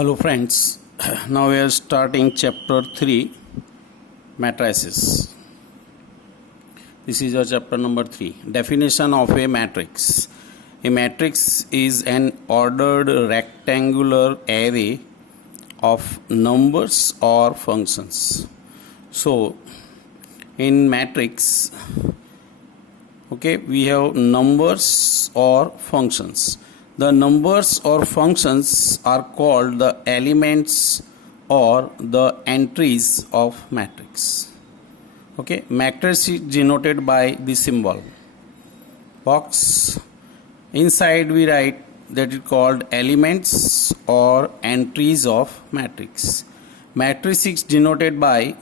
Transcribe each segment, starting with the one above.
Hello friends, now we are starting chapter 3 matrices. This is our chapter number 3. Definition of a matrix. A matrix is an ordered rectangular array of numbers or functions. So in matrix, we have numbers or functions. The numbers or functions are called the elements or the entries of matrix. Matrix is denoted by the symbol box. Inside we write that is called elements or entries of matrix. Matrix is denoted by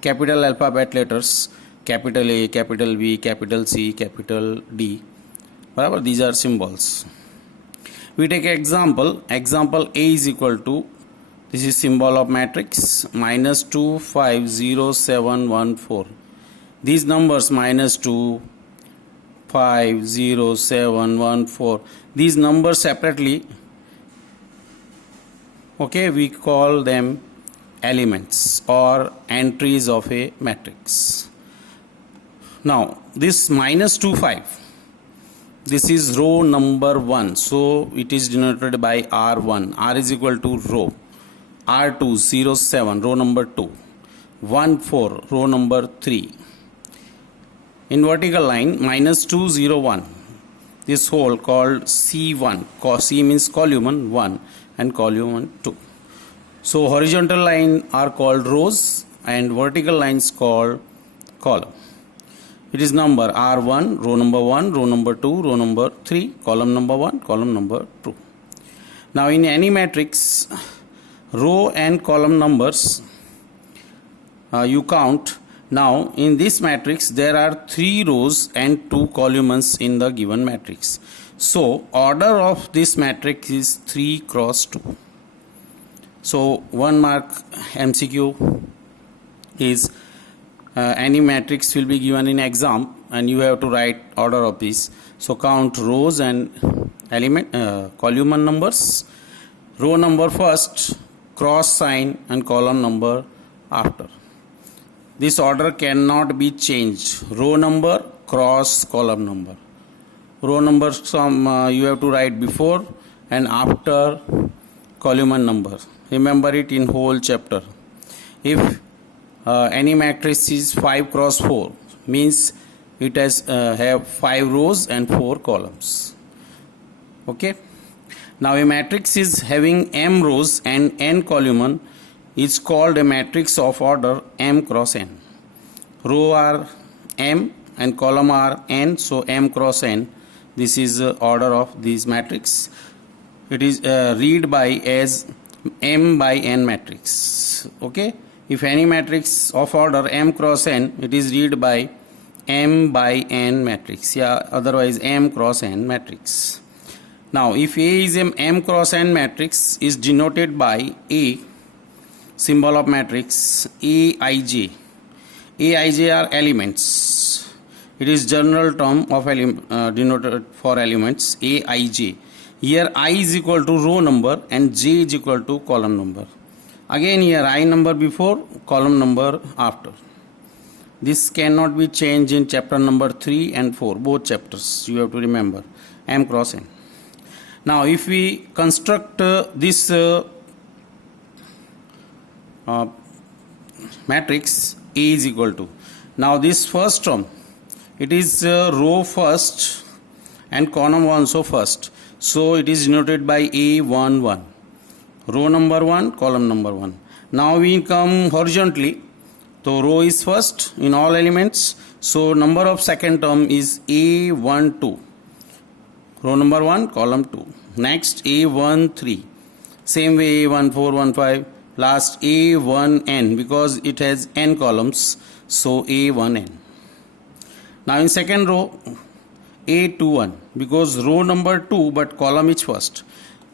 capital alphabet letters, capital A, capital B, capital C, capital D. Whatever, these are symbols. We take example A is equal to, this is symbol of matrix, minus 2, 5, 0, 7, 1, 4. These numbers minus 2, 5, 0, 7, 1, 4. These numbers separately, we call them elements or entries of a matrix. Now this minus 2, 5. This is row number 1, so it is denoted by R1. R is equal to row. R2 0 7, row number 2. 1 4, row number 3. In vertical line, minus 2 0 1. This whole called C1. C means column 1 and column 2. So horizontal line are called rows and vertical lines called column. It is number R1, row number 1, row number 2, row number 3, column number 1, column number 2. Now in any matrix, row and column numbers you count. Now in this matrix there are 3 rows and 2 columns in the given matrix. So order of this matrix is 3 cross 2. So 1 mark MCQ is any matrix will be given in exam and you have to write order of this. So count rows and column numbers. Row number first, cross sign, and column number after. This order cannot be changed. Row number, cross, column number. Row number you have to write before and after column number. Remember it in whole chapter. If any matrix is 5 cross 4, means it has have 5 rows and 4 columns. Now a matrix is having m rows and n column is called a matrix of order m cross n. Row are m and column are n, so m cross n. This is the order of this matrix. It is read by as m by n matrix. If any matrix of order m cross n, it is read by m by n matrix, otherwise m cross n matrix. Now if A is an m cross n matrix, is denoted by A, symbol of matrix, Aij. Aij are elements. It is general term of denoted for elements, Aij. Here I is equal to row number and j is equal to column number. Again here I number before, column number after. This cannot be changed in chapter number 3 and 4, both chapters. You have to remember m cross n. Now if we construct this matrix, A is equal to. Now this first term, it is row first and column also first. So it is denoted by A1 1. Row number 1, column number 1. Now we come horizontally. So row is first in all elements. So number of second term is A1 2. Row number 1, column 2. Next A1 3. Same way A1 4, 1 5. Last A1 n, because it has n columns. So A1 n. Now in second row A2 1, because row number 2 but column is first.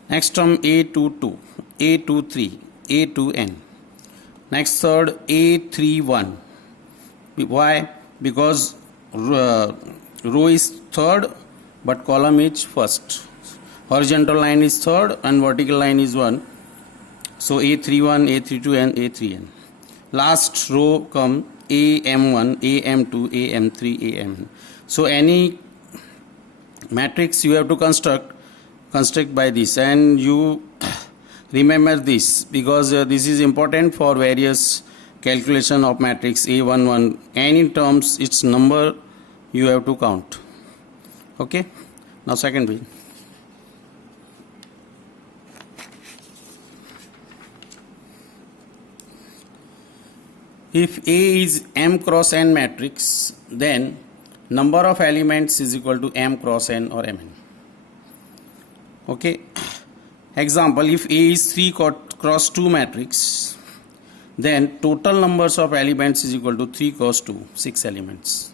Next term A2 2, A2 3, A2 n. Next third A3 1. Why? Because row is third but column is first. Horizontal line is third and vertical line is 1. So A31, A32 and A3n. Last row come AM1, AM2, AM3, AM. So any matrix you have to construct by this, and you remember this because this is important for various calculation of matrix A11, and in terms its number you have to count. Okay, now second page. If A is M cross N matrix, then number of elements is equal to M cross N or Mn. Okay. Example, if A is 3 cross 2 matrix, then total numbers of elements is equal to 3 cross 2, 6 elements.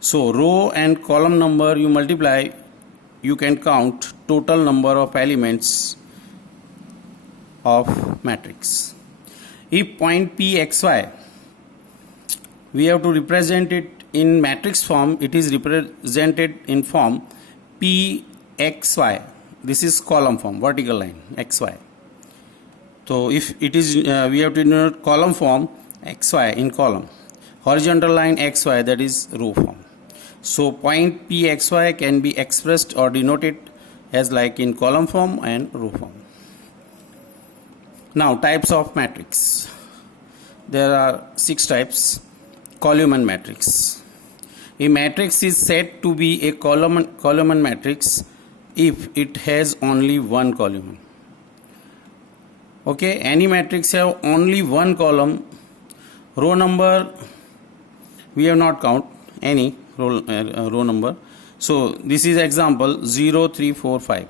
So row and column number you multiply, you can count total number of elements of matrix. If point P xy, we have to represent it in matrix form. It is represented in form P xy. This is column form, vertical line xy. So if it is we have to denote column form xy in column, horizontal line xy, that is row form. So point P xy can be expressed or denoted as like in column form and row form. Now types of matrix. There are 6 types. Column matrix. A matrix is said to be a column matrix if it has only one column. Okay, any matrix have only one column. Row number we have not count any row number. So this is example 0, 3, 4, 5.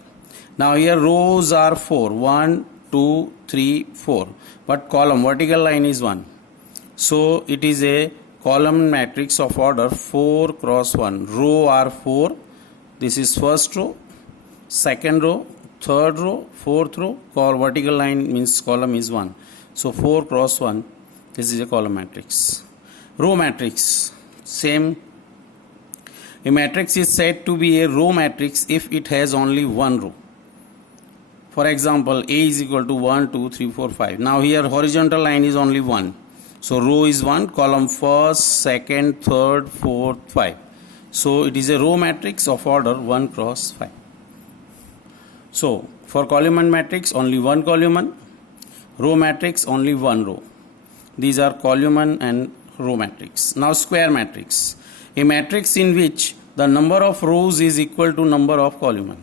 Now here rows are 4, 1, 2, 3, 4, but column vertical line is 1. So it is a column matrix of order 4 cross 1. Row are 4. This is first row, second row, third row, fourth row. Vertical line means column is 1. So 4 cross 1. This is a column matrix. Row matrix, same. A matrix is said to be a row matrix if it has only one row. For example, A is equal to 1, 2, 3, 4, 5. Now here horizontal line is only 1. So row is 1, column first, second, third, fourth, 5. So it is a row matrix of order 1 cross 5. So for column matrix only one column, row matrix only one row. These are column and row matrix. Now square matrix. A matrix in which the number of rows is equal to number of column.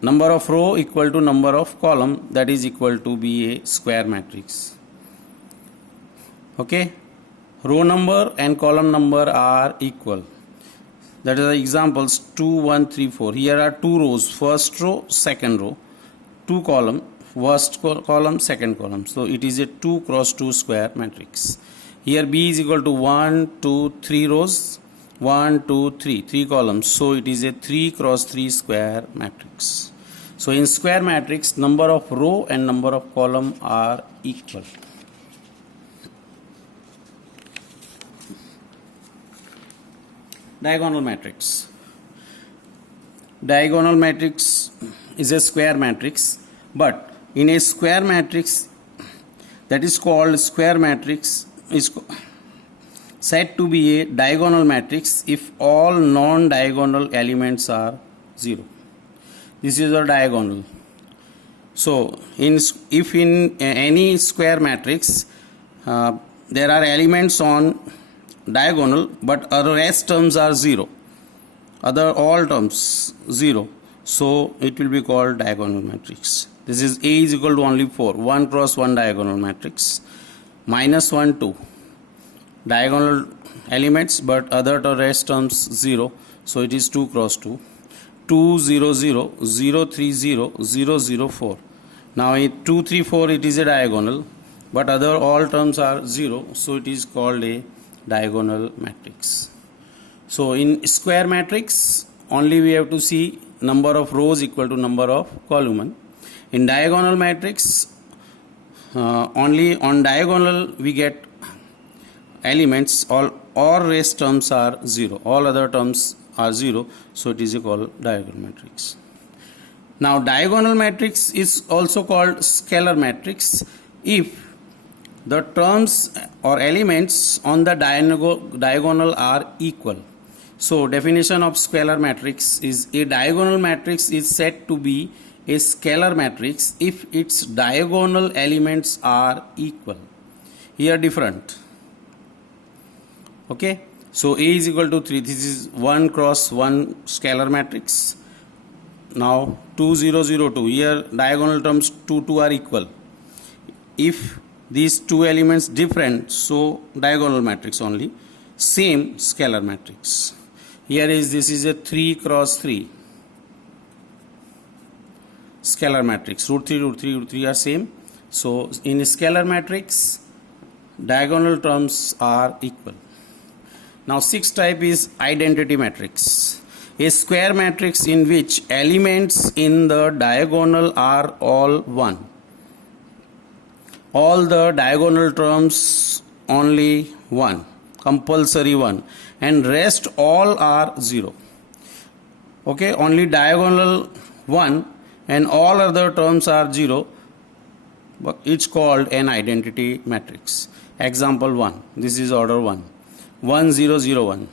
Number of row equal to number of column, that is equal to be a square matrix. Okay, row number and column number are equal. That is the examples 2, 1, 3, 4. Here are 2 rows, first row, second row, 2 column, first column, second column. So it is a 2 cross 2 square matrix. Here B is equal to 1, 2, 3 rows, 1, 2, 3, 3 columns. So it is a 3 cross 3 square matrix. So in square matrix, number of row and number of column are equal. Diagonal matrix. Diagonal matrix is a square matrix, but in a square matrix that is called square matrix is said to be a diagonal matrix if all non-diagonal elements are 0. This is a diagonal. So if in any square matrix there are elements on diagonal but other rest terms are 0, other all terms 0, so it will be called diagonal matrix. This is A is equal to only 4, 1 cross 1 diagonal matrix, minus 1, 2 diagonal elements but other rest terms 0, so it is 2 cross 2, 2, 0, 0, 0, 3, 0, 0, 0, 4. Now in 2, 3, 4 it is a diagonal but other all terms are 0, so it is called a diagonal matrix. So in square matrix only we have to see number of rows equal to number of column. In diagonal matrix only on diagonal we get elements, all rest terms are 0, all other terms are 0, so it is called diagonal matrix. Now diagonal matrix is also called scalar matrix if the terms or elements on the diagonal are equal. So definition of scalar matrix is a diagonal matrix is said to be a scalar matrix if its diagonal elements are equal. Here different. Okay, so A is equal to 3. This is 1 cross 1 scalar matrix. Now 2 0 0 2. Here diagonal terms 2 2 are equal. If these two elements different, so diagonal matrix only. Same scalar matrix. Here is this is a 3 cross 3 scalar matrix. Root 3 root 3 root 3 are same. So in a scalar matrix, diagonal terms are equal. Now sixth type is identity matrix. A square matrix in which elements in the diagonal are all 1. All the diagonal terms only 1, compulsory 1, and rest all are 0. Okay, only diagonal 1 and all other terms are 0. It's called an identity matrix. Example 1. This is order 1. 1 0 0 1.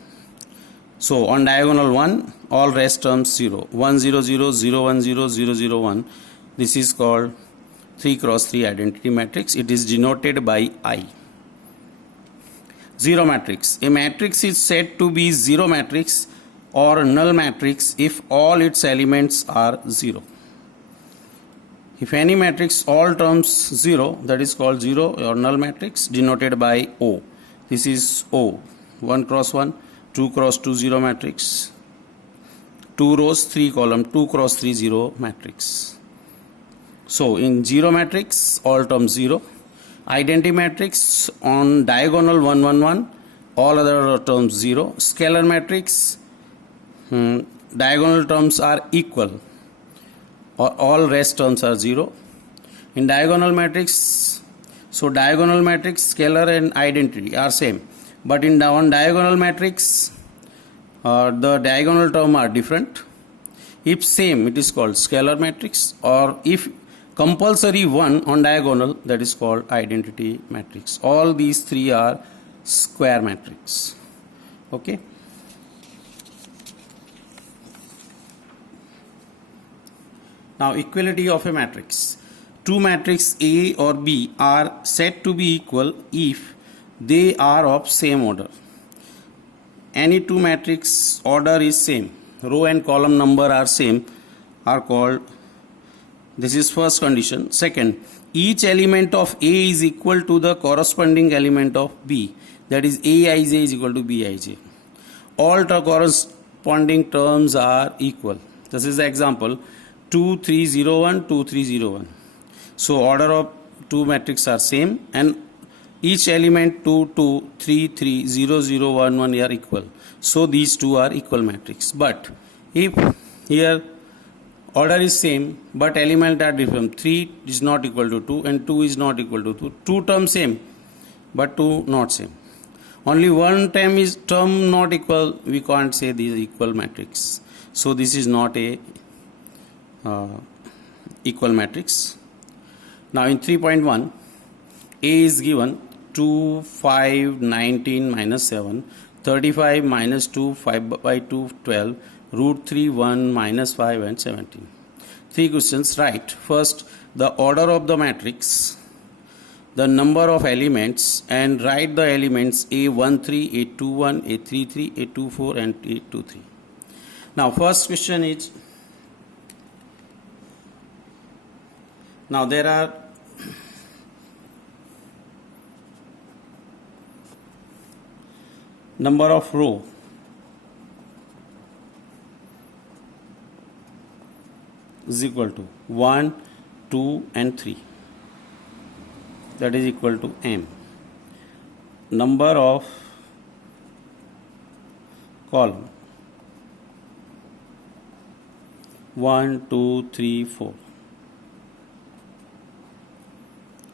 So on diagonal 1, all rest terms 0. 1 0 0 0 1 0 0 0 1. This is called 3 cross 3 identity matrix. It is denoted by I. Zero matrix. A matrix is said to be zero matrix or null matrix if all its elements are 0. If any matrix all terms 0, that is called 0 or null matrix, denoted by O. This is O. 1 cross 1, 2 cross 2 0 matrix. 2 rows 3 column, 2 cross 3 0 matrix. So in zero matrix, all terms 0. Identity matrix on diagonal 1 1 1, all other terms 0. Scalar matrix, diagonal terms are equal or all rest terms are 0. In diagonal matrix, so diagonal matrix, scalar and identity are same, but in on diagonal matrix, the diagonal term are different. If same, it is called scalar matrix, or if compulsory 1 on diagonal, that is called identity matrix. All these three are square matrix. Okay. Now equality of a matrix. Two matrices A or B are said to be equal if they are of same order. Any two matrix order is same, row and column number are same, are called, this is first condition. Second, each element of A is equal to the corresponding element of B, that is Aij is equal to Bij. All the corresponding terms are equal. This is the example 2 3 0 1 2 3 0 1. So order of two matrices are same and each element 2 2 3 3 0 0 1 1 are equal. So these two are equal matrix. But if here order is same but element are different, 3 is not equal to 2 and 2 is not equal to 2. Two terms same but 2 not same. Only one term is not equal, we can't say these equal matrix. So this is not a equal matrix. Now in 3.1, A is given 2 5 19 minus 7, 35 minus 2 5 by 2 12, root 3 1 minus 5 and 17. Three questions. Write first the order of the matrix, the number of elements, and write the elements A13, A21, A33, A24 and A23. Now first question is, now there are number of row is equal to 1, 2 and 3, that is equal to m. Number of column 1, 2, 3, 4.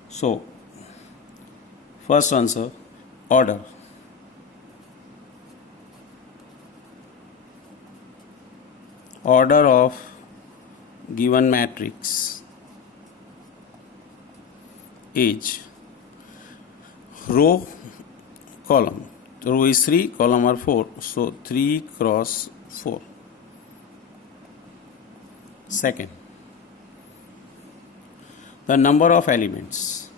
So first answer, order. Order of given matrix is row column. Row is 3, column are 4, so 3 cross 4. Second, the number of elements.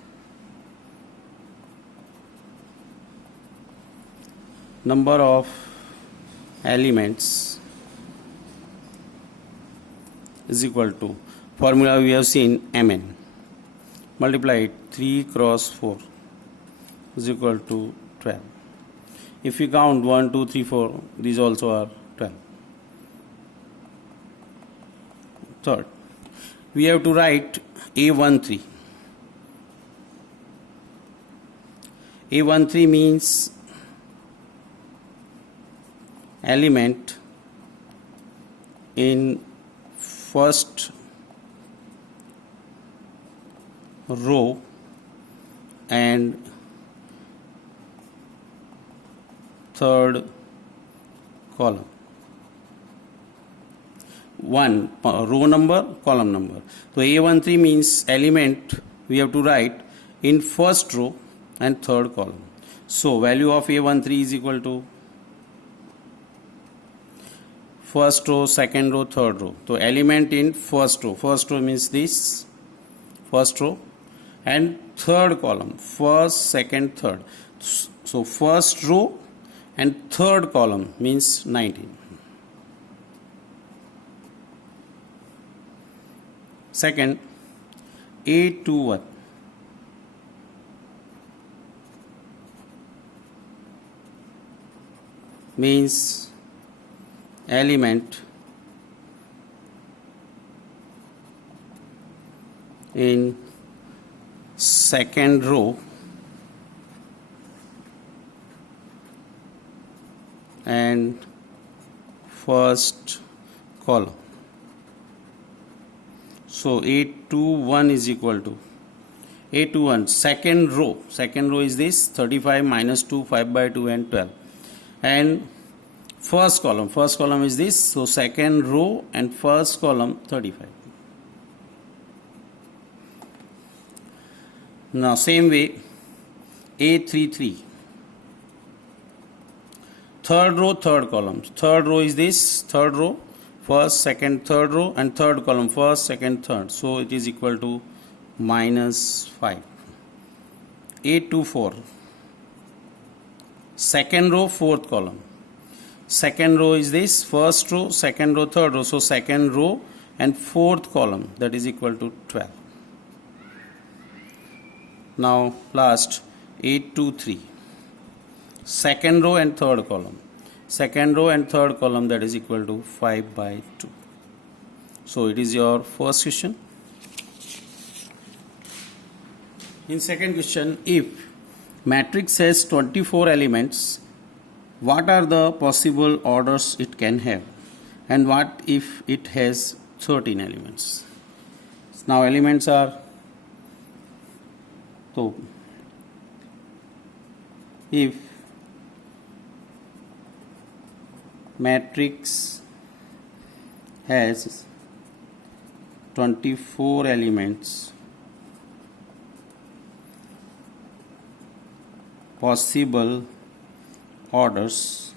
Number of elements is equal to, formula we have seen, mn. Multiply it, 3 cross 4 is equal to 12. If we count 1, 2, 3, 4, these also are 12. Third, we have to write A13. A13 means element in first row and third column. One row number, column number. So A13 means element we have to write in first row and third column. So value of A13 is equal to first row, second row, third row. So element in first row. First row means this, first row, and third column, first, second, third. So first row and third column means 19. Second, A21 means element in second row and first column. So A21 is equal to A21 second row. Second row is this 35 minus 2, 5 by 2 and 12. And first column is this. So second row and first column 35. Now same way A33 third row, third column. Third row is this, third row, first, second, third row, and third column, first, second, third. So it is equal to minus 5. A24 second row, fourth column. Second row is this, first row, second row, third row. So second row and fourth column, that is equal to 12. Now last A23 second row and third column. Second row and third column, that is equal to 5 by 2. So it is your first question. In second question, if matrix has 24 elements, what are the possible orders it can have? And what if it has 13 elements? Now elements are, so if matrix has 24 elements, possible orders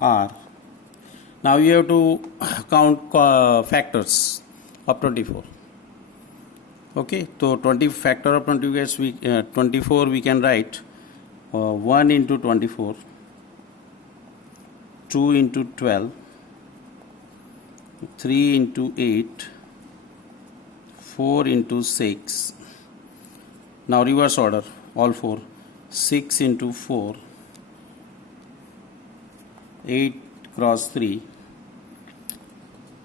are, now you have to count factors of 24. Okay, so 20 factor of 24 we can write 1 into 24, 2 into 12, 3 into 8, 4 into 6. Now reverse order, all 4. 6 into 4, 8 cross 3,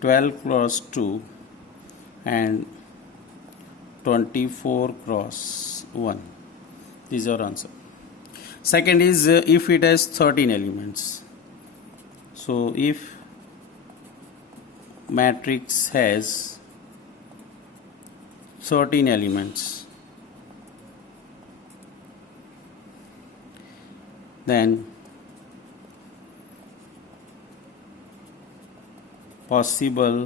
12 cross 2, and 24 cross 1. This is our answer. Second is if it has 13 elements. So if matrix has 13 elements, then possible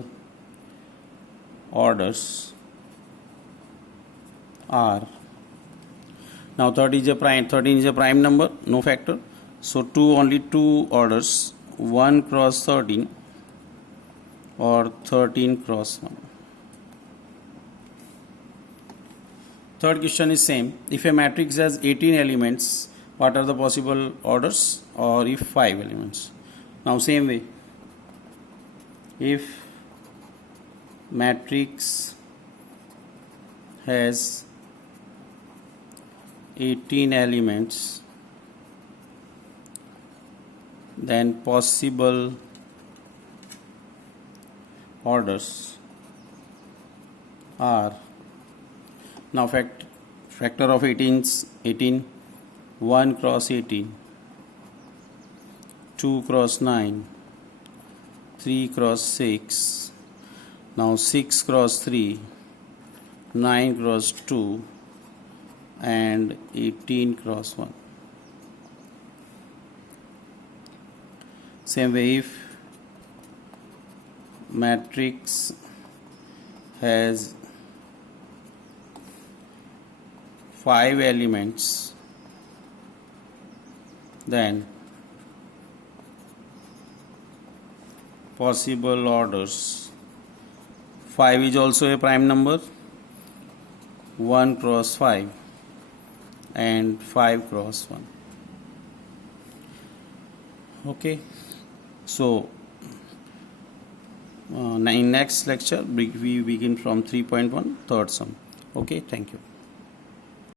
orders are, now 13 is a prime number, no factor, so only two orders, 1 cross 13 or 13 cross 1. Third question is same. If a matrix has 18 elements, what are the possible orders? Or if 5 elements. Now same way. If matrix has 18 elements, then possible orders are, now factor of 18 is 18, 1 cross 18, 2 cross 9, 3 cross 6, now 6 cross 3, 9 cross 2 and 18 cross 1. Same way, if matrix has 5 elements, then possible orders, 5 is also a prime number, 1 cross 5 and 5 cross 1. Okay, so in next lecture we begin from 3.1 third sum. Okay, thank you.